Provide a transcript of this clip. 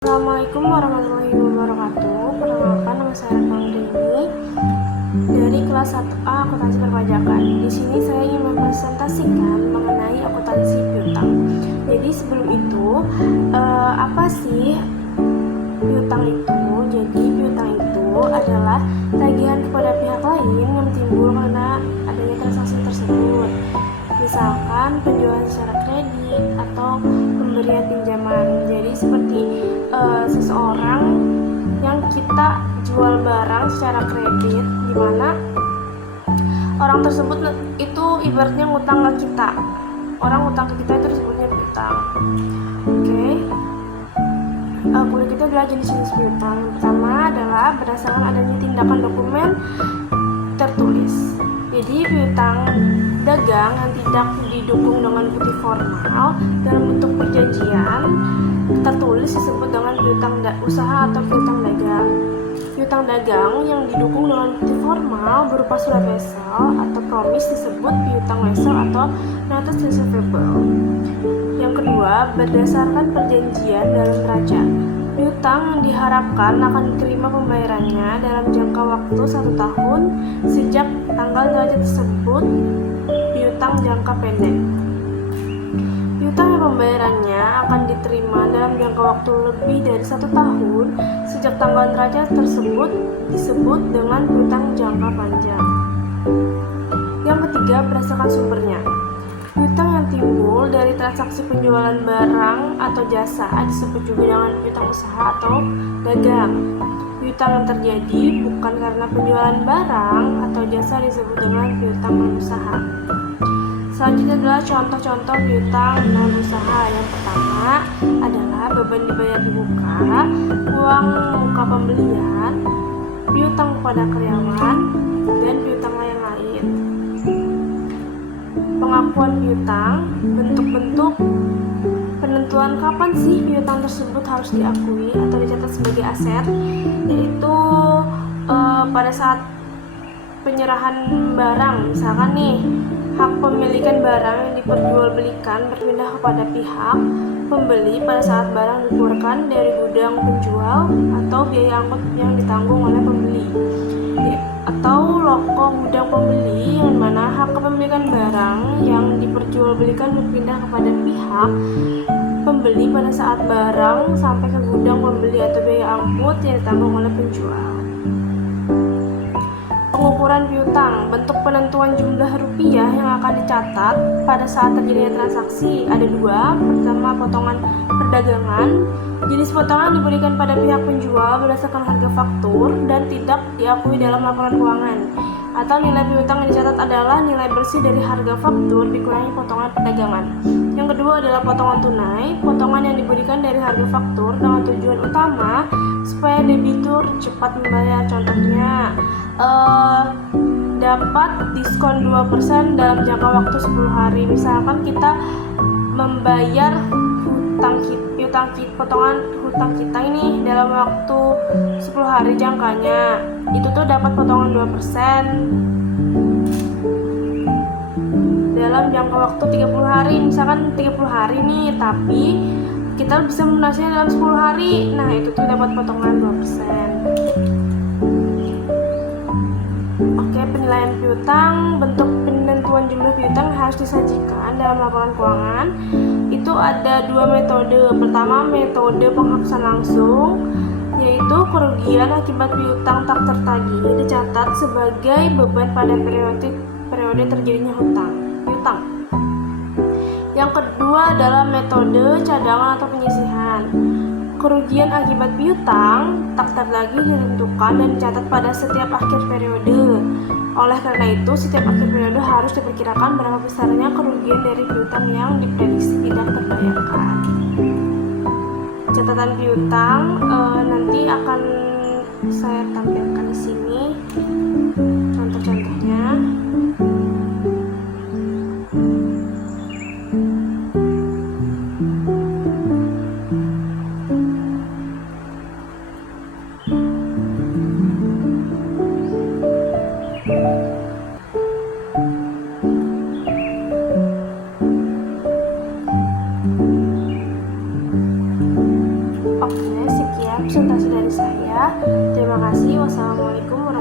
Assalamualaikum warahmatullahi wabarakatuh. Perkenalkan, nama saya Retno Rini dari kelas 1A Akuntansi Perpajakan. Di sini saya ingin mempresentasikan mengenai akuntansi piutang. Jadi sebelum itu, apa sih piutang itu? Jadi piutang itu adalah tagihan kepada pihak lain yang timbul karena adanya transaksi tersebut. Misalkan penjualan secara kredit atau pemberian pinjaman. Jadi seperti seseorang yang kita jual barang secara kredit, di mana orang tersebut itu ibaratnya ngutang ke kita. Orang ngutang ke kita itu disebutnya piutang. Oke. Kuliah kita adalah jenis-jenis piutang. Yang pertama adalah berdasarkan adanya tindakan dokumen tertulis. Jadi piutang dagang yang tidak didukung dengan bukti formal dalam bentuk perjanjian tertulis disebut dengan piutang usaha atau piutang dagang. Piutang dagang yang didukung dengan bukti formal berupa surat wesel atau promis disebut piutang wesel atau notice receivable. Yang kedua, berdasarkan perjanjian dalam neraca. Piutang yang diharapkan akan diterima pembayarannya dalam jangka waktu 1 tahun sejak tanggal neraca tersebut. Piutang jangka pendek. Piutang yang pembayarannya akan diterima dalam jangka waktu lebih dari 1 tahun sejak tanggal neraca tersebut disebut dengan piutang jangka panjang. Yang ketiga, berdasarkan sumbernya. Piutang yang timbul dari transaksi penjualan barang atau jasa disebut juga dengan piutang usaha atau dagang. Piutang yang terjadi bukan karena penjualan barang atau jasa disebut dengan piutang non-usaha. Selanjutnya adalah contoh-contoh piutang non-usaha. Yang pertama adalah beban dibayar di muka, uang muka pembelian, piutang kepada karyawan, dan piutang lain-lain. Pengakuan piutang, bentuk-bentuk penentuan kapan sih piutang tersebut harus diakui atau dicatat sebagai aset, yaitu pada saat penyerahan barang. Misalkan nih, hak pemilikan barang yang diperjualbelikan berpindah kepada pihak pembeli pada saat barang dikeluarkan dari gudang penjual atau biaya angkut yang ditanggung oleh pembeli, atau loko gudang pembeli yang mana hak kepemilikan barang yang diperjualbelikan berpindah kepada pihak pembeli pada saat barang sampai ke gudang pembeli atau biaya angkut yang ditanggung oleh penjual. Pengukuran piutang, bentuk penentuan jumlah rupiah yang akan dicatat pada saat terjadinya transaksi ada dua. Pertama, potongan perdagangan. Jenis potongan diberikan pada pihak penjual berdasarkan harga faktur dan tidak diakui dalam laporan keuangan. Atau nilai piutang yang dicatat adalah nilai bersih dari harga faktur dikurangi potongan perdagangan. Yang kedua adalah potongan tunai, potongan yang diberikan dari harga faktur dengan tujuan utama supaya debitur cepat membayar. Contohnya, dapat diskon 2% dalam jangka waktu 10 hari. Misalkan kita membayar potongan hutang kita ini dalam waktu 10 hari jangkanya, itu tuh dapat potongan 2% dalam jangka waktu 30 hari. Misalkan 30 hari nih, tapi kita bisa melunasinya dalam 10 hari. Nah, itu tuh dapat potongan 2%. Oke, penilaian piutang, bentuk penentuan jumlah piutang harus disajikan dalam laporan keuangan. Itu ada dua metode. Pertama, metode penghapusan langsung, yaitu kerugian akibat piutang tak tertagih dicatat sebagai beban pada periode terjadinya piutang. Yang kedua adalah metode cadangan atau penyisihan. Kerugian akibat piutang tak tertagih ditentukan dan dicatat pada setiap akhir periode. Oleh karena itu, setiap akhir periode harus diperkirakan berapa besarnya kerugian dari piutang yang diprediksi tidak terbayarkan. Catatan piutang nanti akan saya tampilkan di sini contoh-contohnya. Oke, sekian presentasi dari saya. Terima kasih. Wassalamualaikum warahmatullahi wabarakatuh.